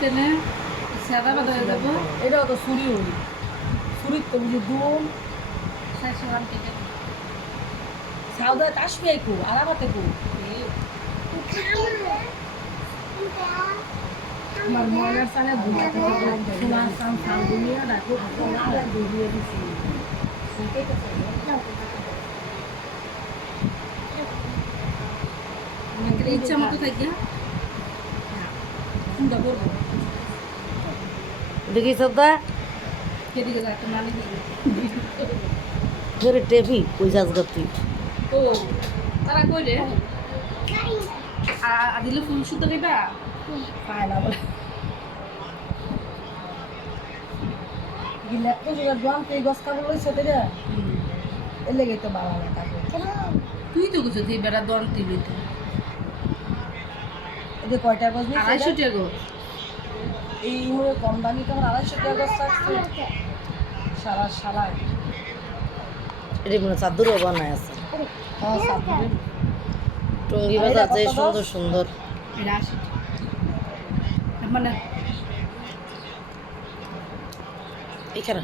তেনে সাদা বাদা হয়ে যাবো। এটাও তো ছুরি হই ছুরির তো বুঝি দুম 400 টাকা। সাউদা আসবে কো আরামাতে কো আমার ময়নার সালে খোলা সাম সাল দুনিয়া ডাকো খোলা দুনিয়া দিছি আমাদের ইচ্ছা মতো থাকি সুন্দর করবো দেখি সদা কেদিকে যাকে মালিক ধরে টেপি কই যাস গা তুই ও তারা কই রে দিলে ফুল সুতো দিবা পায় না বলে গিলা তো জোগাড় দোয়ান তুই গছ কাবল লইছ তে রে এর লেগে তো বাবা না কাকে তুই তো কিছু তুই বেড়া দন দিবি তো এতে কয়টা গছ নিছে 250 টাকা গো। এই মনে কম দামি তো 250 টাকা গছ থাকছে সারা সারা এটা মনে চাদরও বানায় আছে হ্যাঁ সাবধানে টঙ্গি বাজার যে সুন্দর সুন্দর এটা 80 মানে এখানে